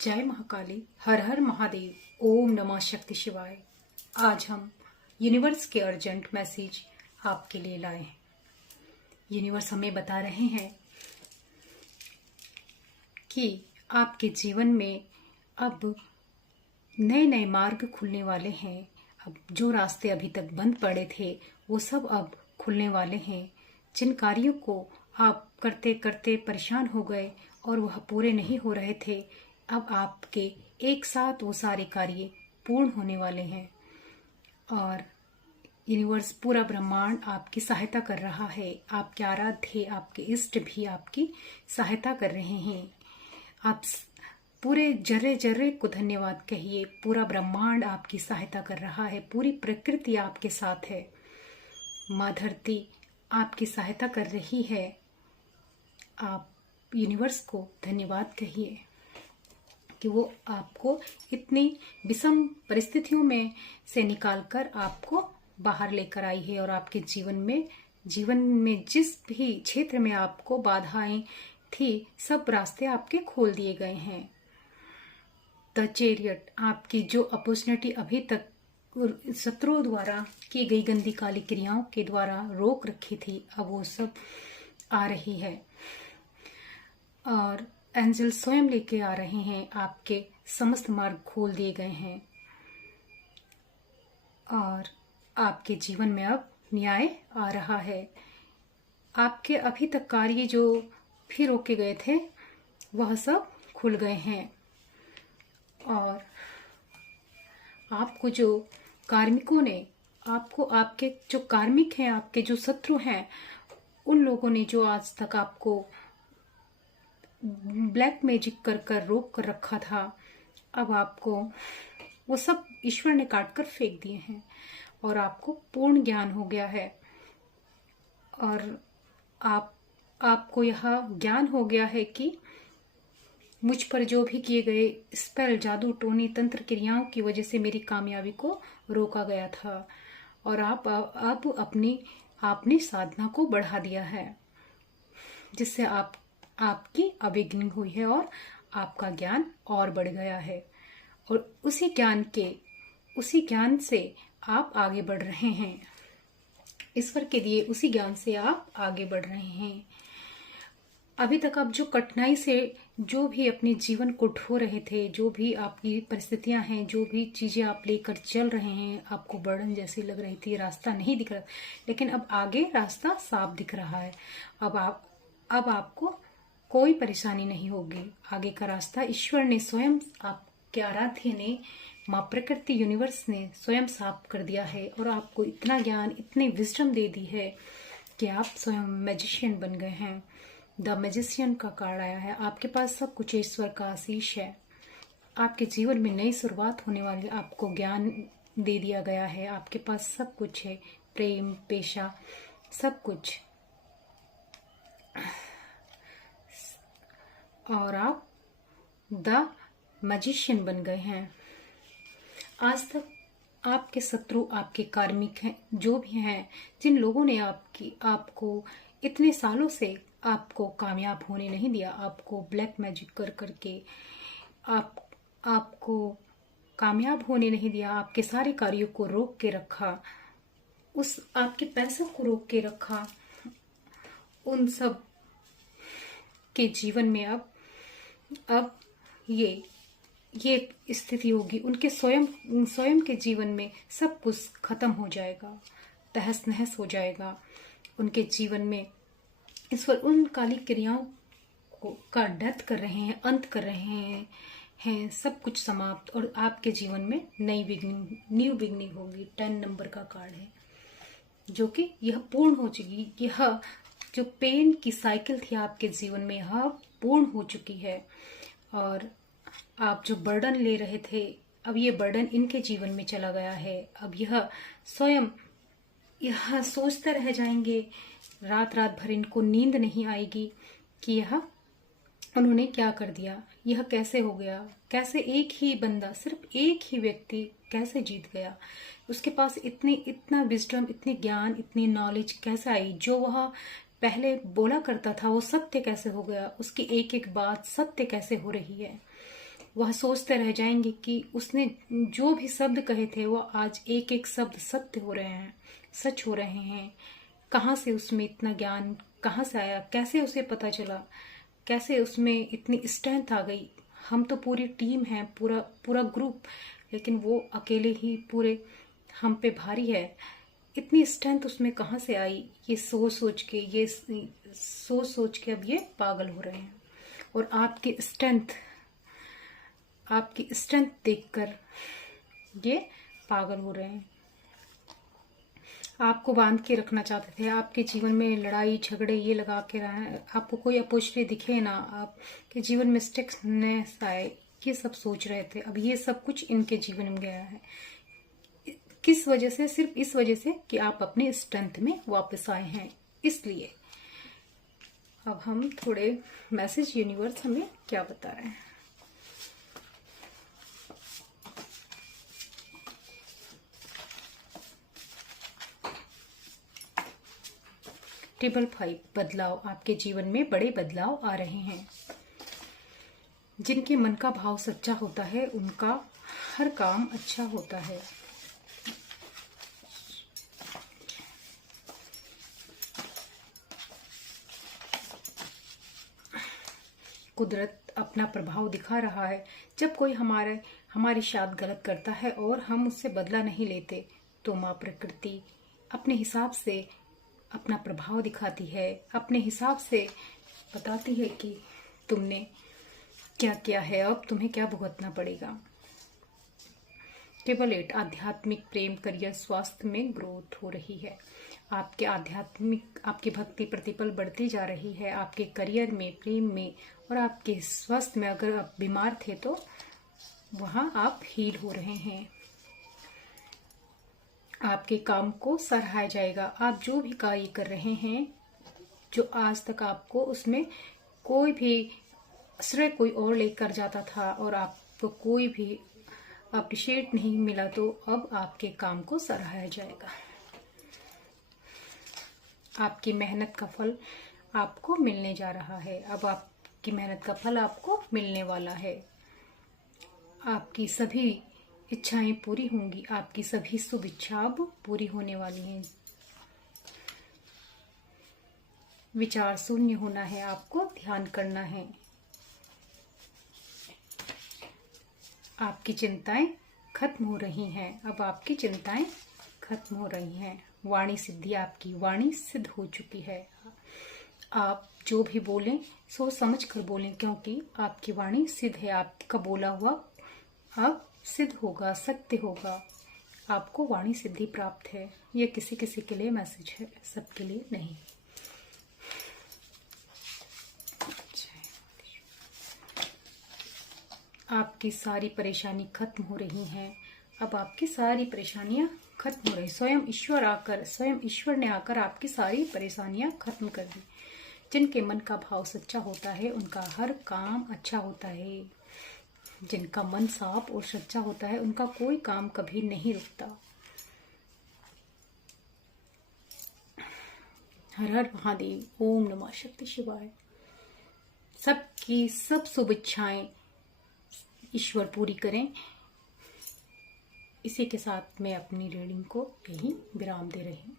जय महाकाली, हर हर महादेव, ओम नमः शक्ति शिवाय। आज हम यूनिवर्स के अर्जेंट मैसेज आपके लिए लाए हैं। यूनिवर्स हमें बता रहे हैं कि आपके जीवन में अब नए नए मार्ग खुलने वाले हैं। अब जो रास्ते अभी तक बंद पड़े थे वो सब अब खुलने वाले हैं। जिन कार्यों को आप करते करते परेशान हो गए और वह पूरे नहीं हो रहे थे, अब आपके एक साथ वो सारे कार्य पूर्ण होने वाले हैं और यूनिवर्स पूरा ब्रह्मांड आपकी सहायता कर रहा है। आपके आराध्य, आपके इष्ट भी आपकी सहायता कर रहे हैं। आप पूरे जर्रे जर्रे को धन्यवाद कहिए। पूरा ब्रह्मांड आपकी सहायता कर रहा है, पूरी प्रकृति आपके साथ है, माँ धरती आपकी सहायता कर रही है। आप यूनिवर्स को धन्यवाद कहिए कि वो आपको इतनी विषम परिस्थितियों में से निकालकर आपको बाहर लेकर आई है और आपके जीवन में जिस भी क्षेत्र में आपको बाधाएं थी, सब रास्ते आपके खोल दिए गए हैं। द चैरियट, आपकी जो अपॉर्चुनिटी अभी तक शत्रुओं द्वारा की गई गंदी काली क्रियाओं के द्वारा रोक रखी थी, अब वो सब आ रही है और एंजल स्वयं लेके आ रहे हैं। आपके समस्त मार्ग खोल दिए गए हैं और आपके जीवन में अब न्याय आ रहा है। आपके अभी तक कार्य जो भी रोके गए थे वह सब खुल गए हैं और आपको जो कार्मिकों ने आपके जो कार्मिक हैं, आपके जो शत्रु हैं, उन लोगों ने जो आज तक आपको ब्लैक मैजिक कर रोक कर रखा था, अब आपको वो सब ईश्वर ने काट कर फेंक दिए हैं और आपको पूर्ण ज्ञान हो गया है और आपको यह ज्ञान हो गया है कि मुझ पर जो भी किए गए स्पेल, जादू, टोनी, तंत्र क्रियाओं की वजह से मेरी कामयाबी को रोका गया था और आप अब आपने साधना को बढ़ा दिया है, जिससे आपकी अवेकनिंग हुई है और आपका ज्ञान और बढ़ गया है और उसी ज्ञान से आप आगे बढ़ रहे हैं। ईश्वर के दिए उसी ज्ञान से आप आगे बढ़ रहे हैं। अभी तक आप जो कठिनाई से जो भी अपने जीवन को ढो रहे थे, जो भी आपकी परिस्थितियां हैं, जो भी चीजें आप लेकर चल रहे हैं, आपको बर्डन जैसी लग रही थी, रास्ता नहीं दिख रहा, लेकिन अब आगे रास्ता साफ दिख रहा है। अब आपको कोई परेशानी नहीं होगी। आगे का रास्ता ईश्वर ने स्वयं, आपके आराध्य ने, माँ प्रकृति, यूनिवर्स ने स्वयं साफ कर दिया है और आपको इतना ज्ञान, इतनी विजडम दे दी है कि आप स्वयं मैजिशियन बन गए हैं। द मैजिशियन का कार्ड आया है। आपके पास सब कुछ ईश्वर का आशीष है। आपके जीवन में नई शुरुआत होने वाली, आपको ज्ञान दे दिया गया है। आपके पास सब कुछ है, प्रेम, पेशा, सब कुछ, और आप द मैजिशियन बन गए हैं। आज तक आपके शत्रु, आपके कार्मिक हैं, जो भी हैं, जिन लोगों ने आपको इतने सालों से आपको कामयाब होने नहीं दिया, आपको ब्लैक मैजिक कर करके आपको कामयाब होने नहीं दिया, आपके सारे कार्यों को रोक के रखा, उस आपके पैसों को रोक के रखा, उन सब के जीवन में अब ये स्थिति होगी। उनके स्वयं के जीवन में सब कुछ खत्म हो जाएगा, तहस नहस हो जाएगा। उनके जीवन में ईश्वर उन काली क्रियाओं का डेथ कर रहे हैं, अंत कर रहे हैं, सब कुछ समाप्त, और आपके जीवन में न्यू बिगनिंग होगी। 10 नंबर का कार्ड है, जो कि यह पूर्ण हो चुकी। यह जो पेन की साइकिल थी आपके जीवन में, यह पूर्ण हो चुकी है और आप जो बर्डन ले रहे थे, अब ये बर्डन इनके जीवन में चला गया है। अब यह स्वयं यह सोचते रह जाएंगे, रात भर इनको नींद नहीं आएगी कि यह उन्होंने क्या कर दिया, यह कैसे हो गया, कैसे एक ही बंदा, सिर्फ एक ही व्यक्ति कैसे जीत गया, उसके पास इतना विजडम, इतनी ज्ञान, इतनी नॉलेज कैसे आई, जो वह पहले बोला करता था वो सत्य कैसे हो गया, उसकी एक एक बात सत्य कैसे हो रही है। वह सोचते रह जाएंगे कि उसने जो भी शब्द कहे थे वो आज एक एक शब्द सत्य हो रहे हैं, सच हो रहे हैं। कहाँ से उसमें इतना ज्ञान कहाँ से आया, कैसे उसे पता चला, कैसे उसमें इतनी स्ट्रेंथ आ गई। हम तो पूरी टीम है, पूरा पूरा ग्रुप, लेकिन वो अकेले ही पूरे हम पे भारी है। इतनी स्ट्रेंथ उसमें कहाँ से आई, ये सोच सोच के अब ये पागल हो रहे हैं। और आपकी स्ट्रेंथ देखकर ये पागल हो रहे हैं। आपको बांध के रखना चाहते थे, आपके जीवन में लड़ाई झगड़े ये लगा के रहे, आपको कोई अपॉर्चुनिटी दिखे ना, आपके जीवन में स्टिक्सनेस आए, ये सब सोच रहे थे। अब ये सब कुछ इनके जीवन में गया है। किस वजह से? सिर्फ इस वजह से कि आप अपने स्ट्रेंथ में वापस आए हैं। इसलिए अब हम थोड़े मैसेज यूनिवर्स हमें क्या बता रहे हैं। टेबल 5 बदलाव। आपके जीवन में बड़े बदलाव आ रहे हैं। जिनके मन का भाव सच्चा होता है उनका हर काम अच्छा होता है। कुदरत अपना प्रभाव दिखा रहा है। जब कोई हमारे साथ गलत करता है और हम उससे बदला नहीं लेते तो माँ प्रकृति अपने हिसाब से अपना प्रभाव दिखाती है, अपने हिसाब से बताती है कि तुमने क्या किया है, अब तुम्हें क्या भुगतना पड़ेगा। टेबल 8 आध्यात्मिक प्रेम करियर स्वास्थ्य में ग्रोथ हो रही है। आपकी भक्ति प्रतिपल बढ़ती जा रही है। आपके करियर में, प्रेम में और आपके स्वास्थ्य में, अगर आप बीमार थे तो वहां आप हील हो रहे हैं। आपके काम को सराहा जाएगा। आप जो भी कार्य कर रहे हैं, जो आज तक आपको उसमें कोई भी श्रेय कोई और लेकर जाता था और आपको कोई भी अप्रिशिएट नहीं मिला, तो अब आपके काम को सराहा जाएगा। आपकी मेहनत का फल आपको मिलने जा रहा है। अब आपकी मेहनत का फल आपको मिलने वाला है। आपकी सभी इच्छाएं पूरी होंगी। आपकी सभी शुभ इच्छा अब पूरी होने वाली हैं। विचार शून्य होना है, आपको ध्यान करना है। आपकी चिंताएं खत्म हो रही हैं। अब आपकी चिंताएं खत्म हो रही हैं। वाणी सिद्धि, आपकी वाणी सिद्ध हो चुकी है। आप जो भी बोलें सोच समझ कर बोलें, क्योंकि आपकी वाणी सिद्ध है। आपका बोला हुआ अब सिद्ध होगा, सत्य होगा। आपको वाणी सिद्धि प्राप्त है। ये किसी किसी के लिए मैसेज है, सबके लिए नहीं। आपकी सारी परेशानी खत्म हो रही हैं। अब आपकी सारी परेशानियां खत्म हो रही। स्वयं ईश्वर ने आकर आपकी सारी परेशानियां खत्म कर दी। जिनके मन का भाव सच्चा होता है उनका हर काम अच्छा होता है। जिनका मन साफ और सच्चा होता है उनका कोई काम कभी नहीं रुकता। हर हर महादेव। ओम नमः शक्ति शिवाय। सबकी सब शुभ इच्छाएं ईश्वर पूरी करें। इसी के साथ मैं अपनी रीडिंग को यहीं विराम दे रही हूँ।